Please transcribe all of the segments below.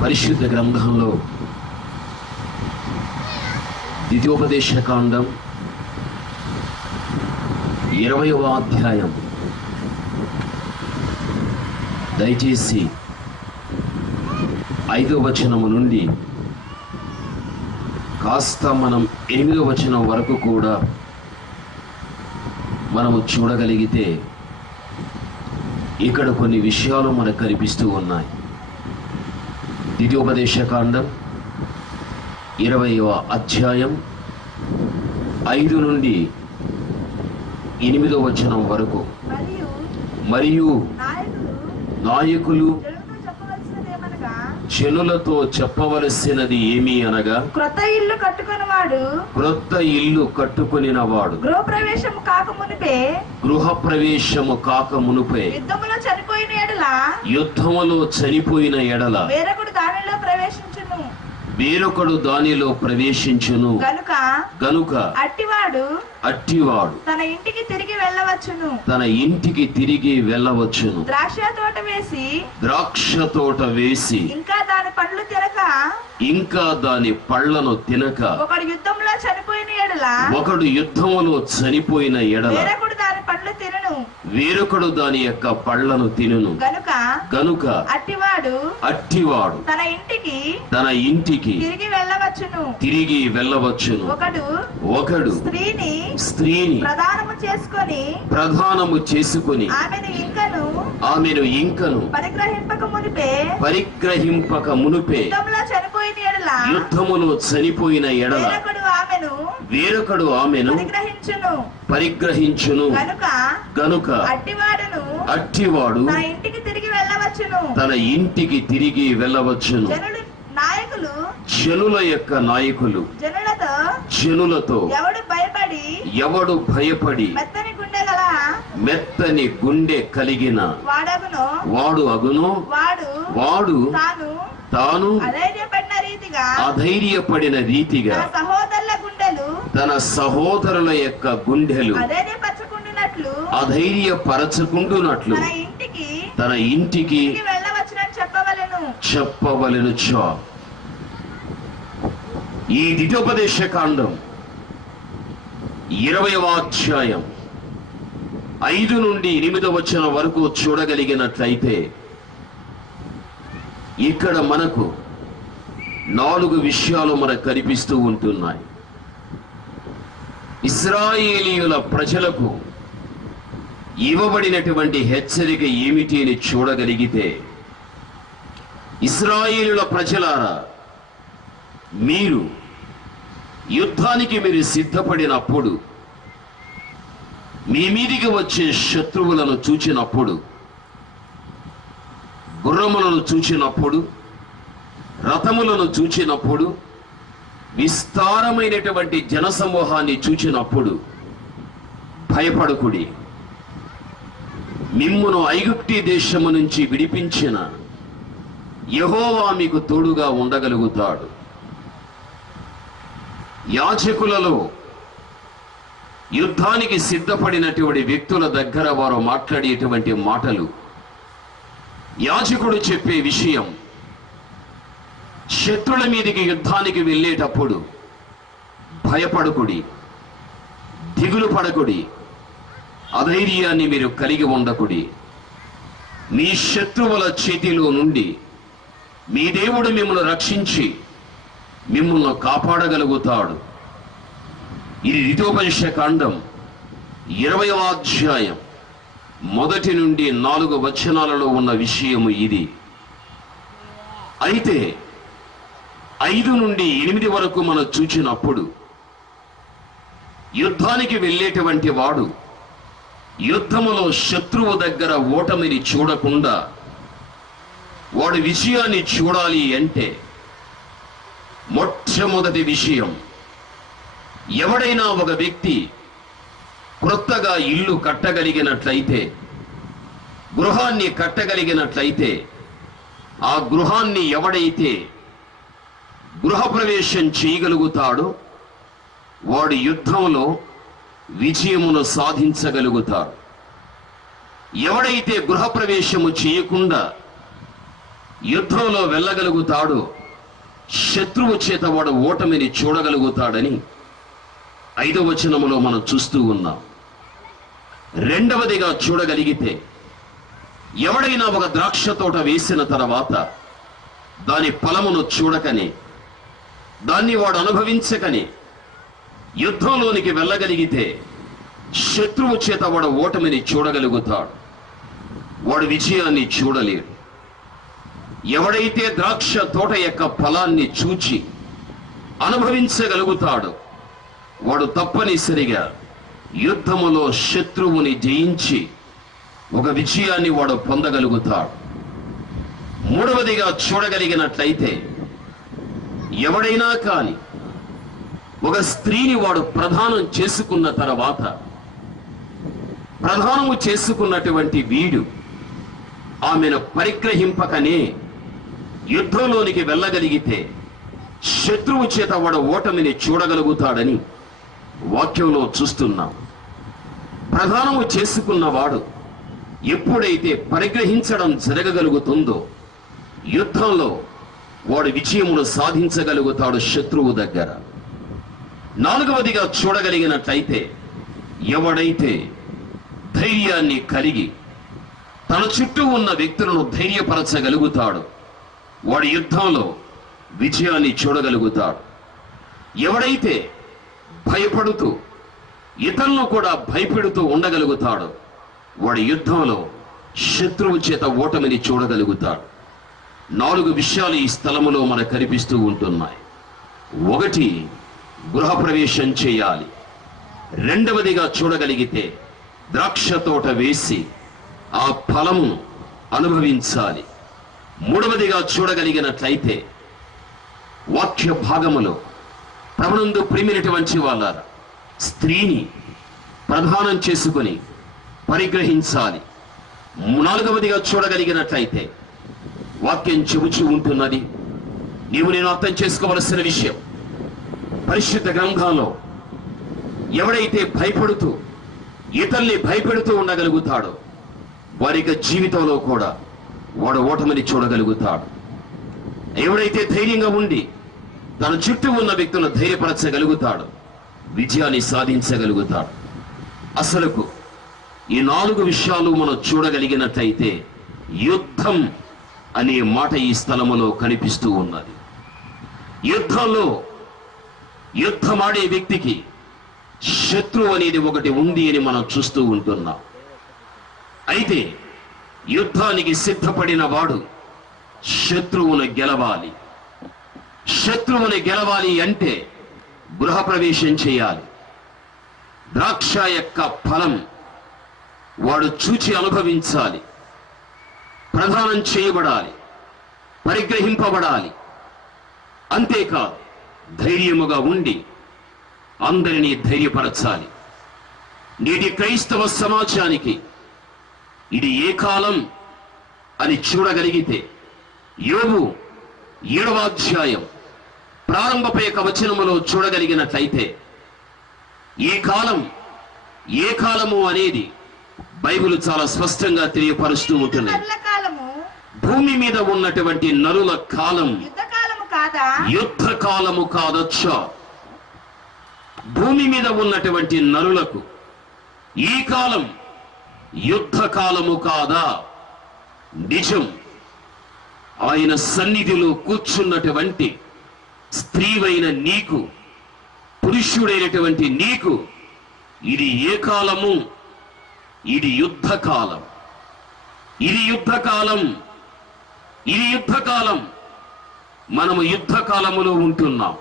పరిశుద్ధ గ్రంథంలో ద్వితీయోపదేశకాండం 20వ అధ్యాయం, దయచేసి 5వ వచనము నుండి కాస్త మనం 8వ వచనం వరకు కూడా మనము చూడగలిగితే ఇక్కడ కొన్ని విషయాలు మనకు కనిపిస్తూ ఉన్నాయి. ద్వితీయోపదేశకాండం 20వ అధ్యాయం 5 నుండి 8వ వచనం వరకు. మరియు నాయకులు జనులతో చెప్పవలసినది ఏమి అనగా, క్రొత్త ఇల్లు కట్టుకొనినవాడు గృహప్రవేశము కాక మునుపే యుద్ధములో చనిపోయిన ఎడల వేరొకడు దానిలో ప్రవేశించును గనుక అట్టివాడు తన ఇంటికి తిరిగి వెళ్ళవచ్చును. ద్రాక్ష తోట వేసి ఇంకా దాని పళ్ళను తినక ఒకడు యుద్ధములో చనిపోయిన ఎడల వేరొకడు దాని యొక్క పళ్ళను తినును గనుక అట్టివాడు తన ఇంటికి తిరిగి వెళ్ళవచ్చును. ఒకడు స్త్రీని ప్రధానము చేసుకొని ఆమెను ఇంకను పరిగ్రహింపక మునుపే యుద్ధములో చనిపోయిన ఎడల వేరొకడు ఆమెను పరిగ్రహించును గనుక అట్టివాడు తన ఇంటికి తిరిగి వెళ్ళవచ్చును. జనుల యొక్క నాయకులు జనులతో ఎవడు భయపడి మెత్తని గుండె కలిగిన వాడు అగును, వాడు తాను అధైర్యపడిన రీతిగా తన సహోదరుల యొక్క గుండెలు అధైర్యపరచుకుంటున్నట్లు తన ఇంటికి చెప్పవలెను. ఈ ద్వితీయోపదేశకాండం 20వ అధ్యాయం 5 నుండి 8వ వచనం వరకు చూడగలిగినట్లయితే ఇక్కడ మనకు 4 విషయాలు మనకు కనిపిస్తూ ఉంటున్నాయి. ఇశ్రాయేలీయుల ప్రజలకు ఇవ్వబడినటువంటి హెచ్చరిక ఏమిటి అని చూడగలిగితే, ఇశ్రాయేలీయుల ప్రజలారా, మీరు యుద్ధానికి సిద్ధపడినప్పుడు, మీ మీదికి వచ్చే శత్రువులను చూచినప్పుడు, గుర్రములను చూచినప్పుడు, రథములను చూచినప్పుడు, విస్తారమైనటువంటి జనసమూహాన్ని చూచినప్పుడు భయపడకుడి. మిమ్మును ఐగుప్తి దేశము నుంచి విడిపించిన యెహోవా మీకు తోడుగా ఉండగలుగుతాడు. యాజకులలో యుద్ధానికి సిద్ధపడినటువంటి వ్యక్తుల దగ్గర వారు మాట్లాడేటువంటి మాటలు, యాజకుడు చెప్పే విషయం, శత్రుల మీదికి యుద్ధానికి వెళ్ళేటప్పుడు భయపడకుడి, దిగులు పడకుడి, అధైర్యాన్ని మీరు కలిగి ఉండకుడి. మీ శత్రువుల చేతిలో నుండి మీ దేవుడు మిమ్మల్ని రక్షించి మిమ్మల్ని కాపాడగలుగుతాడు. ఇది ద్వితీయోపదేశకాండం 20వ అధ్యాయం 1 నుండి 4 వచనాలలో ఉన్న విషయము ఇది. అయితే 5 నుండి 8 వరకు మనం చూచినప్పుడు, యుద్ధానికి వెళ్ళేటువంటి వాడు యుద్ధములో శత్రువు దగ్గర ఓటమిని చూడకుండా వాడు విజయాన్ని చూడాలి అంటే, మొట్టమొదటి విషయం, ఎవడైనా ఒక వ్యక్తి క్రొత్తగా ఇల్లు కట్టగలిగినట్లయితే, గృహాన్ని కట్టగలిగినట్లయితే, ఆ గృహాన్ని ఎవడైతే గృహప్రవేశం చేయగలుగుతాడో వాడు యుద్ధంలో విజయమును సాధించగలుగుతాడు. ఎవడైతే గృహప్రవేశము చేయకుండా యుద్ధంలో వెళ్ళగలుగుతాడు, శత్రువు చేత వాడు ఓటమిని చూడగలుగుతాడని 5వ వచనములో మనం చూస్తూ ఉన్నాం. రెండవదిగా చూడగలిగితే, ఎవడైనా ఒక ద్రాక్ష తోట వేసిన తర్వాత దాని ఫలమును చూడకనే, దాన్ని వాడు అనుభవించకనే యుద్ధంలోనికి వెళ్ళగలిగితే శత్రువు చేత వాడు ఓటమిని చూడగలుగుతాడు, వాడు విజయాన్ని చూడలేడు. ఎవడైతే ద్రాక్ష తోట యొక్క ఫలాన్ని చూచి అనుభవించగలుగుతాడో వాడు తప్పనిసరిగా యుద్ధములో శత్రువుని జయించి ఒక విజయాన్ని వాడు పొందగలుగుతాడు. మూడవదిగా చూడగలిగినట్లయితే, ఎవడైనా కాని ఒక స్త్రీని వాడు ప్రదానం చేసుకున్న తర్వాత, ప్రదానము చేసుకున్నటువంటి వీడు ఆమెను పరిగ్రహింపకనే యుద్ధంలోనికి వెళ్ళగలిగితే శత్రువు చేత వాడు ఓటమిని చూడగలుగుతాడని వాక్యంలో చూస్తున్నాం. ప్రదానము చేసుకున్నవాడు ఎప్పుడైతే పరిగ్రహించడం జరగగలుగుతుందో యుద్ధంలో వాడు విజయమును సాధించగలుగుతాడు శత్రువు దగ్గర. నాలుగవదిగా చూడగలిగినట్లయితే, ఎవడైతే ధైర్యాన్ని కలిగి తన చుట్టూ ఉన్న వ్యక్తులను ధైర్యపరచగలుగుతాడు వాడు యుద్ధంలో విజయాన్ని చూడగలుగుతాడు. ఎవడైతే భయపడుతూ ఇతరులను కూడా భయపెడుతూ ఉండగలుగుతాడు వాడి యుద్ధంలో శత్రువు చేత ఓటమిని చూడగలుగుతాడు. 4 విషయాలు ఈ స్థలములో మనకు కనిపిస్తూ ఉంటున్నాయి. 1, గృహప్రవేశం చేయాలి. రెండవదిగా చూడగలిగితే, ద్రాక్ష తోట వేసి ఆ ఫలమును అనుభవించాలి. మూడవదిగా చూడగలిగినట్లయితే, వాక్య భాగములో ప్రభునందు ప్రియమైనటువంటి వాళ్ళారా, స్త్రీని ప్రదానం చేసుకుని పరిగ్రహించాలి. నాలుగవదిగా చూడగలిగినట్లయితే, వాక్యం చెబుతూ ఉంటున్నది, నీవు నేను అర్థం చేసుకోవలసిన విషయం, పరిశుద్ధ గ్రంథంలో ఎవడైతే భయపడుతూ ఇతరుల్ని భయపెడుతూ ఉండగలుగుతాడో వారి జీవితంలో కూడా వాడు ఓటమిని చూడగలుగుతాడు. ఎవడైతే ధైర్యంగా ఉండి తన చుట్టూ ఉన్న వ్యక్తులను ధైర్యపరచగలుగుతాడు విజయాన్ని సాధించగలుగుతాడు. అసలుకు ఈ 4 విషయాలు మనం చూడగలిగినట్లయితే యుద్ధం అనే మాట ఈ స్థలములో కనిపిస్తూ ఉన్నది. యుద్ధంలో యుద్ధమాడే వ్యక్తికి శత్రువు అనేది ఒకటి ఉంది అని మనం చూస్తూ ఉంటున్నాం. అయితే యుద్ధానికి సిద్ధపడిన వాడు శత్రువును గెలవాలి. శత్రువుని గెలవాలి అంటే గృహప్రవేశం చేయాలి. ద్రాక్ష యొక్క ఫలం వాడు చూచి అనుభవించాలి, ప్రదానం చేయబడాలి, పరిగ్రహింపబడాలి. అంతేకాదు ధైర్యముగా ఉండి అందరినీ ధైర్యపరచాలి. నేటి క్రైస్తవ సమాజానికి ఇది ఏ కాలం అని చూడగలిగితే, యోబు 7వ అధ్యాయం ప్రారంభపై వచనములో చూడగలిగినట్లయితే, ఈ కాలం ఏ కాలము అనేది బైబిల్ చాలా స్పష్టంగా తెలియపరుస్తూ ఉంటుంది. భూమి మీద ఉన్నటువంటి నరుల కాలం యుద్ధ కాలము కాదొచ్చా? భూమి మీద ఉన్నటువంటి నరులకు ఈ కాలం యుద్ధ కాలము కాదా? నిజం. ఆయన సన్నిధిలో కూర్చున్నటువంటి స్త్రీవైన నీకు, పురుషుడైనటువంటి నీకు ఇది ఏ కాలము? ఇది యుద్ధ కాలం. ఇది యుద్ధ కాలం. ఇది యుద్ధ కాలం. మనము యుద్ధ కాలములో ఉంటున్నాం.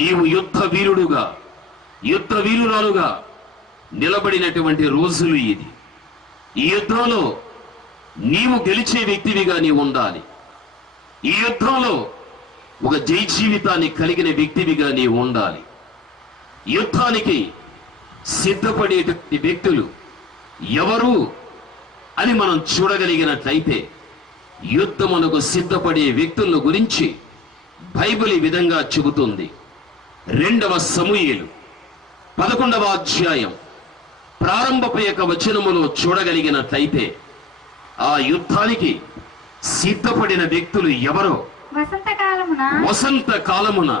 నీవు యుద్ధ వీరుడుగా, యుద్ధ వీరురాలుగా నిలబడినటువంటి రోజులు ఇది. ఈ యుద్ధంలో నీవు గెలిచే వ్యక్తివిగా నీవు ఉండాలి. ఈ యుద్ధంలో ఒక జై జీవితాన్ని కలిగిన వ్యక్తివిగా నీవు ఉండాలి. యుద్ధానికి సిద్ధపడేటువంటి వ్యక్తులు ఎవరు అని మనం చూడగలిగినట్లయితే, యుద్ధమునకు సిద్ధపడే వ్యక్తుల గురించి బైబిల్ ఈ విధంగా చెబుతుంది. 2వ సమూయేలు 11వ అధ్యాయం ప్రారంభపు యొక్క వచనములో చూడగలిగినట్లయితే, ఆ యుద్ధానికి సిద్ధపడిన వ్యక్తులు ఎవరో వసంతకాలమున వసంత కాలమున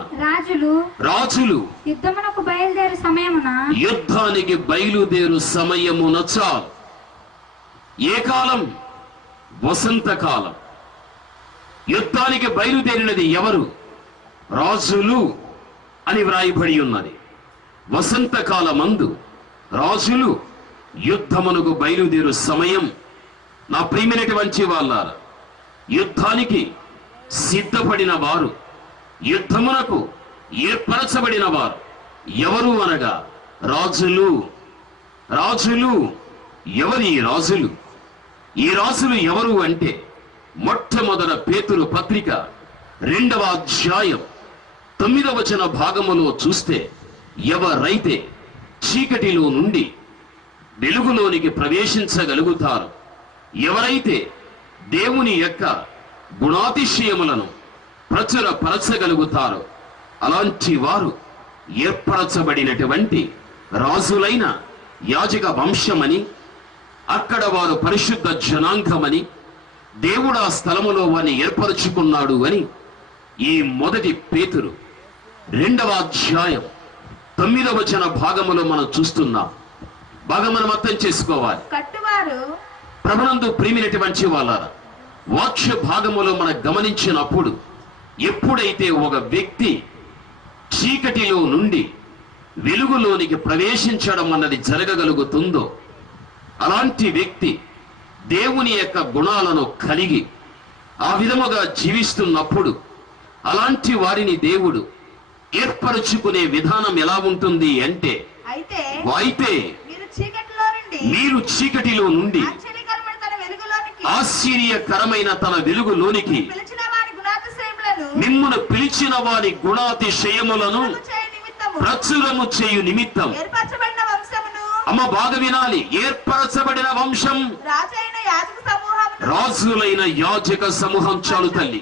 రాజులు యుద్ధమునకు బయలుదేరు సమయమున యుద్ధానికి బయలుదేరు సమయమున చాలు. ఏ కాలం? వసంత కాలం. యుద్ధానికి బయలుదేరినది ఎవరు? రాజులు అని వ్రాయబడి ఉన్నది. వసంత కాలమందు రాజులు యుద్ధమునకు బయలుదేరు సమయం. నా ప్రియమైనటువంటి వాళ్ళారా, యుద్ధానికి సిద్ధపడిన వారు, యుద్ధమునకు ఏర్పరచబడిన వారు ఎవరు అనగా రాజులు. రాజులు ఎవరి రాజులు? ఈ రాజులు ఎవరు అంటే మొట్టమొదట పేతురు పత్రిక 2వ అధ్యాయం 9వ వచన భాగములో చూస్తే, ఎవరైతే చీకటిలో నుండి వెలుగులోనికి ప్రవేశించగలుగుతారు, ఎవరైతే దేవుని యొక్క గుణాతిశయములను ప్రచురపరచగలుగుతారో అలాంటి వారు ఏర్పరచబడినటువంటి రాజులైన యాజక వంశమని, అక్కడ వారు పరిశుద్ధ జనాంగమని, దేవుడు ఆ స్థలములో వారిని ఏర్పరచుకున్నాడు అని ఈ మొదటి పేతురు 2వ అధ్యాయం 9వ వచన భాగములో మనం చూస్తున్నాం. బాగా మనం అర్థం చేసుకోవాలి. కట్టువారు ప్రభునందు ప్రియమైనటువంటి వాళ్ళారా, వాక్య భాగములో మనం గమనించినప్పుడు ఎప్పుడైతే ఒక వ్యక్తి చీకటిలో నుండి వెలుగులోనికి ప్రవేశించడం అన్నది జరగగలుగుతుందో, అలాంటి వ్యక్తి దేవుని యొక్క గుణాలను కలిగి ఆ విధముగా జీవిస్తున్నప్పుడు అలాంటి వారిని దేవుడు ఏర్పరచుకునే విధానం ఎలా ఉంటుంది అంటే, అయితే మీరు చీకటిలో నుండి ఆశ్చర్యకరమైన తన వెలుగులోనికి మిమ్మును పిలిచిన వారి గుణాతిశయములను ప్రచురము చేయు నిమిత్తం. అమ్మ బాగా వినాలి. ఏర్పరచబడిన వంశం, రాజులైన యాజక సమూహం. చాలు తల్లి,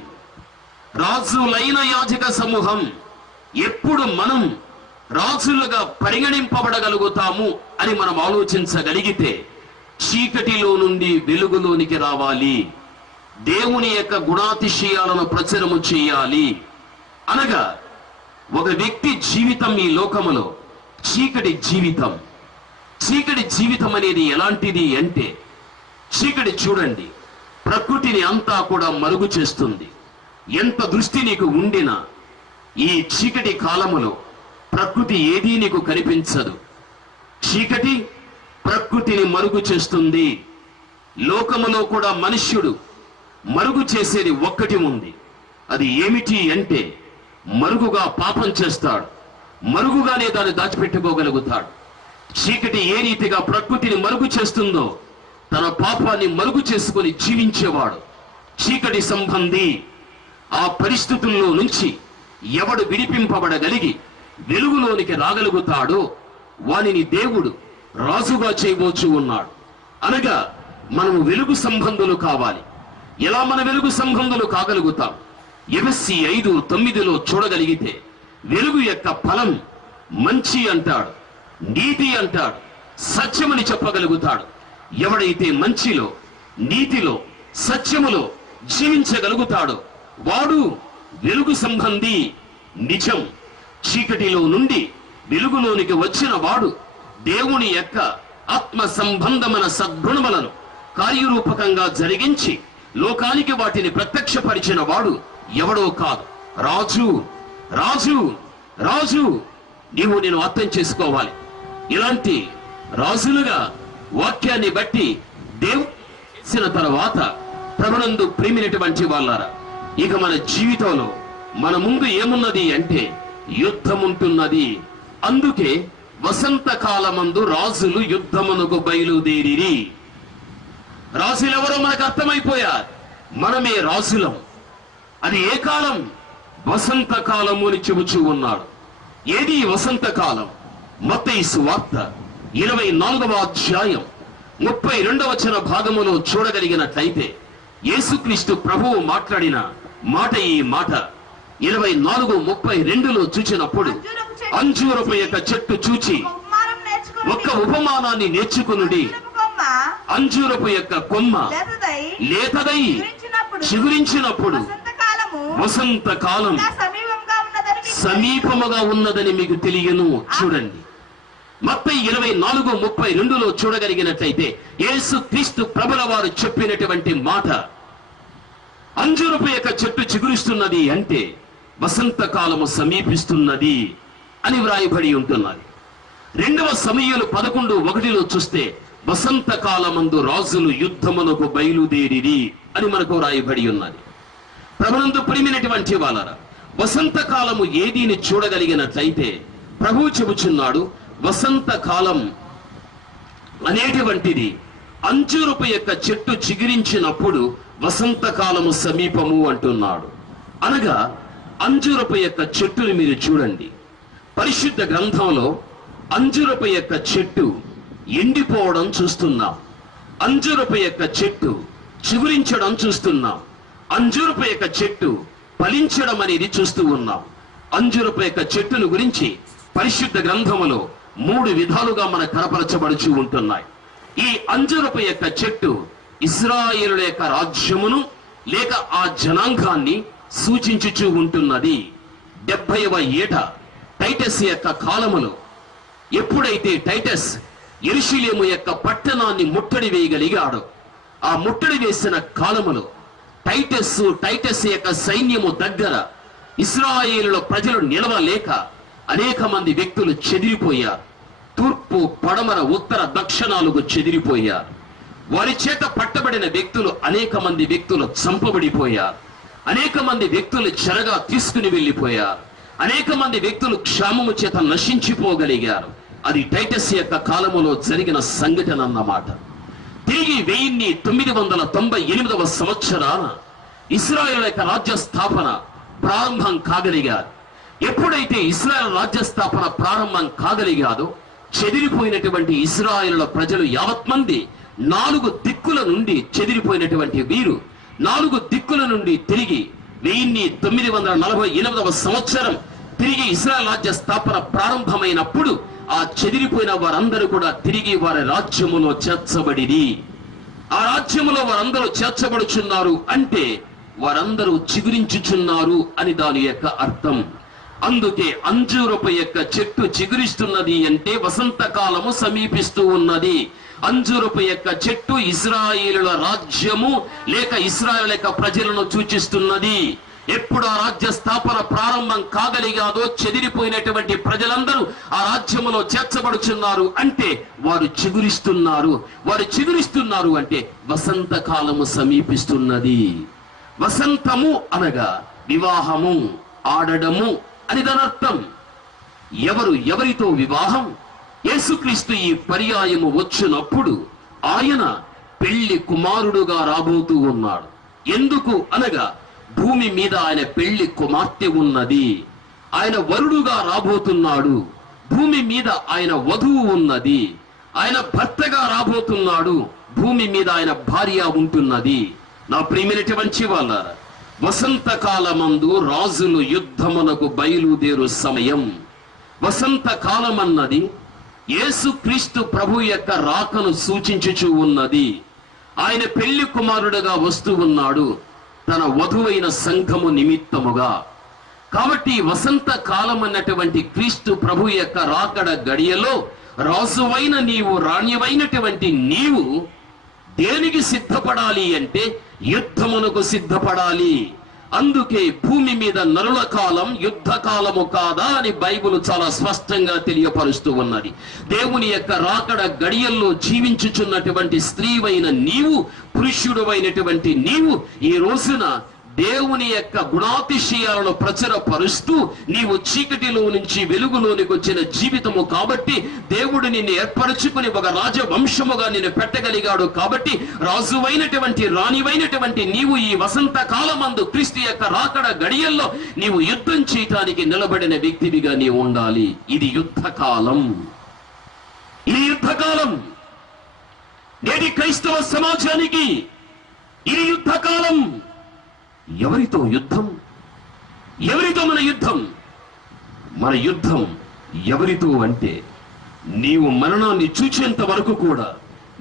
రాజులైన యాజక సమూహం. ఎప్పుడు మనం రాజులుగా పరిగణింపబడగలుగుతాము అని మనం ఆలోచించగలిగితే, చీకటిలో నుండి వెలుగులోనికి రావాలి, దేవుని యొక్క గుణాతిశయాలను ప్రచురము చేయాలి అనగా ఒక వ్యక్తి జీవితం ఈ లోకములో చీకటి జీవితం. చీకటి జీవితం అనేది ఎలాంటిది అంటే, చీకటి చూడండి ప్రకృతిని అంతా కూడా మరుగు చేస్తుంది. ఎంత దృష్టి నీకు ఉండినా ఈ చీకటి కాలములో ప్రకృతి ఏదీ నీకు కనిపించదు. చీకటి ప్రకృతిని మరుగు చేస్తుంది. లోకములో కూడా మనుష్యుడు మరుగు చేసేది ఒక్కటి ఉంది. అది ఏమిటి అంటే, మరుగుగా పాపం చేస్తాడు, మరుగుగానే దాన్ని దాచిపెట్టుకోగలుగుతాడు. చీకటి ఏ రీతిగా ప్రకృతిని మరుగు చేస్తుందో తన పాపాన్ని మరుగు చేసుకొని జీవించేవాడు చీకటి సంబంధి. ఆ పరిస్థితుల్లో నుంచి ఎవడు విడిపింపబడగలిగి వెలుగులోనికి రాగలుగుతాడో వానిని దేవుడు రాజుగా చేయబోచు ఉన్నాడు. అనగా మనము వెలుగు సంబంధులు కావాలి. ఎలా మన వెలుగు సంబంధులు కాగలుగుతాం? ఎఫెసీ 5:9 చూడగలిగితే, వెలుగు యొక్క ఫలం మంచి అంటాడు, నీతి అంటాడు, సత్యమని చెప్పగలుగుతాడు. ఎవడైతే మంచిలో, నీతిలో, సత్యములో జీవించగలుగుతాడో వాడు వెలుగు సంబంధి. నిజం. చీకటిలో నుండి వెలుగులోనికి వచ్చిన వాడు దేవుని యొక్క ఆత్మ సంబంధమైన సద్గుణములను కార్యరూపకంగా జరిగించి లోకానికి వాటిని ప్రత్యక్షపరిచిన వాడు ఎవడో కాదు, రాజు. రాజు రాజు నీవు నేను అర్థం చేసుకోవాలి. ఇలాంటి రాజులుగా వాక్యాన్ని బట్టి దేవుడు చేసిన తర్వాత ప్రభునందు ప్రేమినటువంటి వాళ్ళారా, ఇక మన జీవితంలో మన ముందు ఏమున్నది అంటే యుద్ధం ఉంటున్నది. అందుకే వసంత కాలమందు రాజులు యుద్ధమునకు బయలుదేరిరి. రాజులెవరో మనకు అర్థమైపోయారు. మనమే రాజులం. అది ఏ కాలం? వసంత కాలము అని చెబుచూ ఉన్నాడు. ఏది వసంత కాలం? మత్తయి సువార్త 24వ అధ్యాయం 32వ వచన భాగములో చూడగలిగినట్లయితే యేసుక్రీస్తు ప్రభువు మాట్లాడిన మాట ఈ మాట. 24:32 చూచినప్పుడు, అంజూరపు యొక్క చెట్టు చూచి ఒక్క ఉపమానాన్ని నేర్చుకునుడి. అంజూరపు యొక్క కొమ్మ లేతదై చిగురించినప్పుడు వసంత కాలం సమీపముగా ఉన్నదని మీకు తెలియను. చూడండి, మత్తయి 24:32 చూడగలిగినట్లయితే యేసు క్రీస్తు ప్రభుల వారు చెప్పినటువంటి మాట, అంజూరపు యొక్క చెట్టు చిగురిస్తున్నది అంటే వసంత కాలము సమీపిస్తున్నది అని వ్రాయబడి ఉంటున్నది. 2వ సమూయేలు 11:1 చూస్తే వసంత కాలమందు రాజులు యుద్ధమునకు బయలుదేరిరి అని మనకు వ్రాయబడి ఉన్నది. ప్రభునందు ప్రియమైనటువంటి వాళ్ళారా, వసంత కాలము ఏదీని చూడగలిగినట్లయితే ప్రభువు చెబుచున్నాడు, వసంత కాలం అనేటువంటిది అంజూరపు యొక్క చెట్టు చిగురించినప్పుడు వసంత కాలము సమీపము అంటున్నాడు. అనగా అంజూరపు యొక్క చెట్టుని మీరు చూడండి, పరిశుద్ధ గ్రంథంలో అంజూరపు యొక్క చెట్టు ఎండిపోవడం చూస్తున్నాం, అంజూరపు యొక్క చెట్టు చిగురించడం చూస్తున్నాం, అంజూరపు యొక్క చెట్టు ఫలించడం అనేది చూస్తూ ఉన్నాం. అంజూరపు యొక్క చెట్టును గురించి పరిశుద్ధ గ్రంథములో 3 విధాలుగా మన కనపరచబడుచు ఉంటున్నాయి. ఈ అంజూరపు యొక్క చెట్టు ఇశ్రాయేలుల యొక్క రాజ్యమును లేక ఆ జనాంగాన్ని సూచించుచూ ఉంటున్నది. 70వ ఏట టైటస్ యొక్క కాలములో ఎప్పుడైతే టైటస్ యెరూషలేము యొక్క పట్టణాన్ని ముట్టడి వేయగలిగాడో, ఆ ముట్టడి వేసిన కాలములో టైటస్ యొక్క సైన్యము దగ్గర ఇశ్రాయేలుల ప్రజలు నిలవలేక అనేక మంది వ్యక్తులు చెదిరిపోయారు. తూర్పు, పడమర, ఉత్తర, దక్షిణాలకు చెదిరిపోయారు. వారి చేత పట్టబడిన వ్యక్తులు అనేక మంది వ్యక్తులు చంపబడిపోయారు. అనేక మంది వ్యక్తులు చెరగా తీసుకుని వెళ్ళిపోయారు. అనేక మంది వ్యక్తులు క్షామము చేత నశించిపోగలిగారు. అది టైటస్ యొక్క కాలములో జరిగిన సంఘటన అన్నమాట. తిరిగి 1998వ సంవత్సరాన ఇశ్రాయేలు యొక్క రాజ్య స్థాపన ప్రారంభం కాగలిగారు. ఎప్పుడైతే ఇశ్రాయేల్ రాజ్య స్థాపన ప్రారంభం కాగలిగాదో, చెదిరిపోయినటువంటి ఇశ్రాయేలుల ప్రజలు యావత్ మంది 4 దిక్కుల నుండి చెదిరిపోయినటువంటి వీరు 4 దిక్కుల నుండి తిరిగి 1948వ సంవత్సరం తిరిగి ఇశ్రాయేల్ రాజ్య స్థాపన ప్రారంభమైనప్పుడు ఆ చెదిరిపోయిన వారందరూ కూడా తిరిగి వారి రాజ్యములో చేర్చబడిరి. ఆ రాజ్యములో వారందరూ చేర్చబడుచున్నారు అంటే వారందరూ చిగురించుచున్నారు అని దాని యొక్క అర్థం. అందుకే అంజూరపు యొక్క చెట్టు చిగురిస్తున్నది అంటే వసంత కాలము సమీపిస్తూ ఉన్నది. అంజూరపు యొక్క చెట్టు ఇశ్రాయేలుల రాజ్యము లేక ఇశ్రాయేలు యొక్క ప్రజలను సూచిస్తున్నది. ఎప్పుడు ఆ రాజ్య స్థాపన ప్రారంభం కాగలిగాదో చెదిరిపోయినటువంటి ప్రజలందరూ ఆ రాజ్యములో చేర్చబడుచున్నారు అంటే వారు చిగురిస్తున్నారు. వారు చిగురిస్తున్నారు అంటే వసంత కాలము సమీపిస్తున్నది. వసంతము అనగా వివాహము, ఆడడము అని దాని అర్థం. ఎవరితో వివాహం? యేసుక్రీస్తు ఈ పర్యాయము వచ్చినప్పుడు ఆయన పెళ్లి కుమారుడుగా రాబోతూ ఉన్నాడు. ఎందుకు అనగా భూమి మీద ఆయన పెళ్లి కుమార్తె ఉన్నది. ఆయన వరుడుగా రాబోతున్నాడు. భూమి మీద ఆయన వధువు ఉన్నది. ఆయన భర్తగా రాబోతున్నాడు. భూమి మీద ఆయన భార్య ఉంటున్నది. నా ప్రియమైనటువంటి వాళ్ళారా, వసంత కాలమందు రాజులు యుద్ధమునకు బయలుదేరు సమయం. వసంత కాలం అన్నది యేసుక్రీస్తు ప్రభు యొక్క రాకను సూచించుచూ ఉన్నది. ఆయన పెళ్లి కుమారుడుగా వస్తూ ఉన్నాడు తన వధువైన సంఘము నిమిత్తముగా. కాబట్టి వసంత కాలం అన్నటువంటి క్రీస్తు ప్రభు యొక్క రాకడ గడియలో రాజువైన నీవు, రాణివైనటువంటి నీవు దేనికి సిద్ధపడాలి అంటే యుద్ధమునకు సిద్ధపడాలి. అందుకే భూమి మీద నరుల కాలం యుద్ధ కాలము కాదా అని బైబిల్ చాలా స్పష్టంగా తెలియపరుస్తూ ఉన్నది. దేవుని యొక్క రాకడ గడియల్లో జీవించుచున్నటువంటి స్త్రీవైన నీవు, పురుషుడు అయినటువంటి నీవు ఈ రోజున దేవుని యొక్క గుణాతిశయాలను ప్రచురపరుస్తూ నీవు చీకటిలో నుంచి వెలుగులోనికి వచ్చిన జీవితము కాబట్టి దేవుడు నిన్ను ఏర్పరచుకుని ఒక రాజవంశముగా నిన్ను పెట్టగలిగాడు. కాబట్టి రాజువైనటువంటి, రాణివైనటువంటి నీవు ఈ వసంత కాలమందు క్రీస్తు యొక్క రాకడ గడియల్లో నీవు యుద్ధం చేయటానికి నిలబడిన వ్యక్తివిగా నీవు ఉండాలి. ఇది యుద్ధకాలం. ఇది యుద్ధకాలం. నేటి క్రైస్తవ సమాజానికి ఇది యుద్ధకాలం. ఎవరితో యుద్ధం? ఎవరితో మన యుద్ధం? మన యుద్ధం ఎవరితో అంటే నీవు మరణాన్ని చూచేంత వరకు కూడా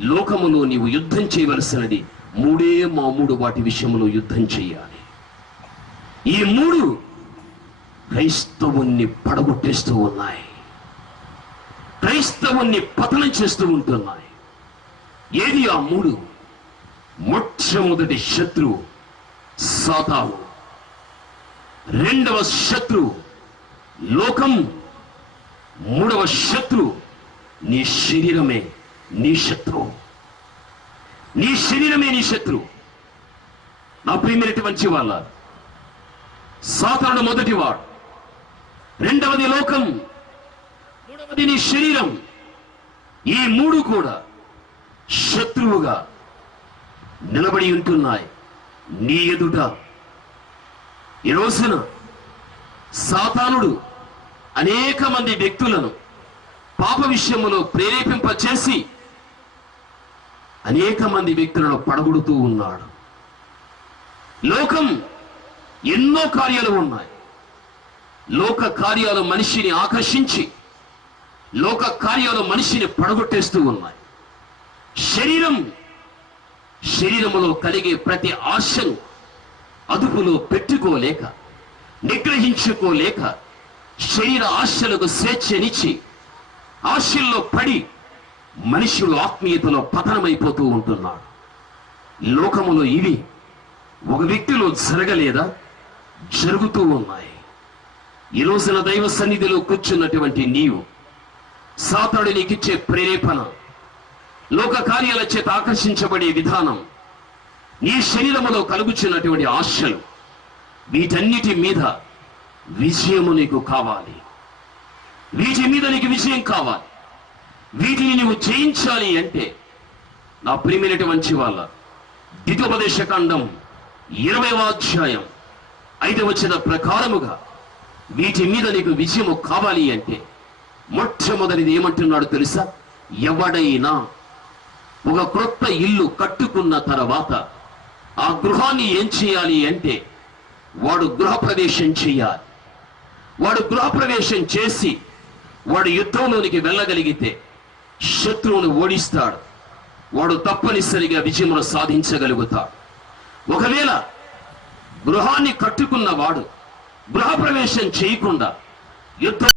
లోకములో నీవు యుద్ధం చేయవలసినది మూడు వాటి విషయంలో యుద్ధం చేయాలి. ఈ 3 క్రైస్తవుణ్ణి పడగొట్టేస్తూ ఉన్నాయి, క్రైస్తవుణ్ణి పతనం చేస్తూ ఉంటున్నాయి. ఏది ఆ 3? మొట్టమొదటి శత్రువు సాతాను, రెండవ శత్రువు లోకం, మూడవ శత్రువు నీ శరీరమే నీ శత్రువు. నీ శరీరమే నీ శత్రువు. నా ప్రియమైనటువంటి వాళ్ళ, సాతానుడు మొదటివాడు, రెండవది లోకం, మూడవది నీ శరీరం. ఈ 3 కూడా శత్రువుగా నిలబడి ఉంటున్నాయి నీ ఎదుట. ఈ రోజున సాతానుడు అనేక మంది వ్యక్తులను పాప విషయములో ప్రేరేపింపచేసి అనేక మంది వ్యక్తులను పడగొడుతూ ఉన్నాడు. లోకం ఎన్నో కార్యాలు ఉన్నాయి. లోక కార్యాలు మనిషిని ఆకర్షించి లోక కార్యాలు మనిషిని పడగొట్టేస్తూ ఉన్నాయి. శరీరములో కలిగే ప్రతి ఆశను అదుపులో పెట్టుకోలేక, నిగ్రహించుకోలేక, శరీర ఆశలకు స్వేచ్ఛనిచ్చి ఆశల్లో పడి మనుషులు ఆత్మీయతలో పతనమైపోతూ ఉంటున్నాడు. లోకములో ఇవి ఒక వ్యక్తిలో జరగలేదా? జరుగుతూ ఉన్నాయి. ఈ రోజున దైవ సన్నిధిలో కూర్చున్నటువంటి నీవు సాతానుడు నీకిచ్చే ప్రేరేపణ, లోక కార్యాల చేత ఆకర్షించబడే విధానం, నీ శరీరములో కలుగుచున్నటువంటి ఆశలు, వీటన్నిటి మీద విజయము నీకు కావాలి. వీటి మీద నీకు విజయం కావాలి. వీటిని నువ్వు జయించాలి అంటే నా ప్రియమైనటువంటి వాళ్ళ, ద్వితోపదేశకాండం 20వ అధ్యాయం 5వ వచన ప్రకారముగా వీటి మీద నీకు విజయము కావాలి అంటే మొట్టమొదటిది ఏమంటున్నాడు తెలుసా? ఎవడైనా ఒక క్రొత్త ఇల్లు కట్టుకున్న తర్వాత ఆ గృహాన్ని ఏం చేయాలి అంటే వాడు గృహప్రవేశం చేయాలి. వాడు గృహప్రవేశం చేసి వాడు యుద్ధంలోనికి వెళ్ళగలిగితే శత్రువును ఓడిస్తాడు. వాడు తప్పనిసరిగా విజయమును సాధించగలుగుతాడు. ఒకవేళ గృహాన్ని కట్టుకున్న వాడు గృహప్రవేశం చేయకుండా యుద్ధం